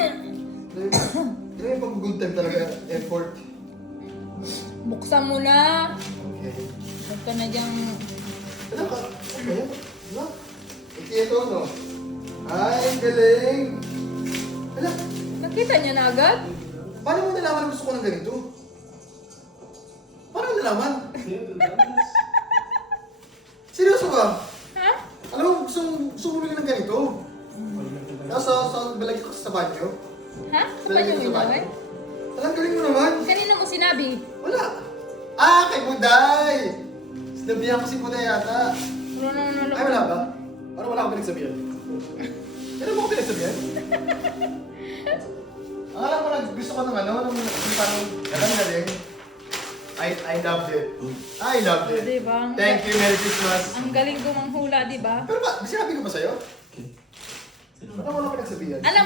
Ito yung pag good time talaga, effort. Buksan mo na. Okay. Huwag ka na dyang... Ano ka? Ano ba yan? Ano? Ito, no? Ay, galing! Ala, Nakita niya na agad? paano mo nalaman na gusto ko ng ganito? Paano mo nalaman? Seryoso ba? Ha? Alam mo, gusto ko bumili ng ganito. Tapos sa balagay ko sa banyo. Ha? Sa panyo mo naman? Alam, galing mo naman. Kanina mo sinabi. Wala. Ah, kay Buday! Sinabihan ko si Buday yata. Ay, wala ba? Ano wala akong pinagsabihan? Ano mo ako pinagsabihan? Ang alam ko na gusto ko ng ano, ng parang galing. I loved it. I loved it. Diba? Thank you, Merry Christmas. Ang galing ko manghula, di ba? Pero ba, sinabi ko ba sa'yo? Ano wala akong pinagsabihan? Alam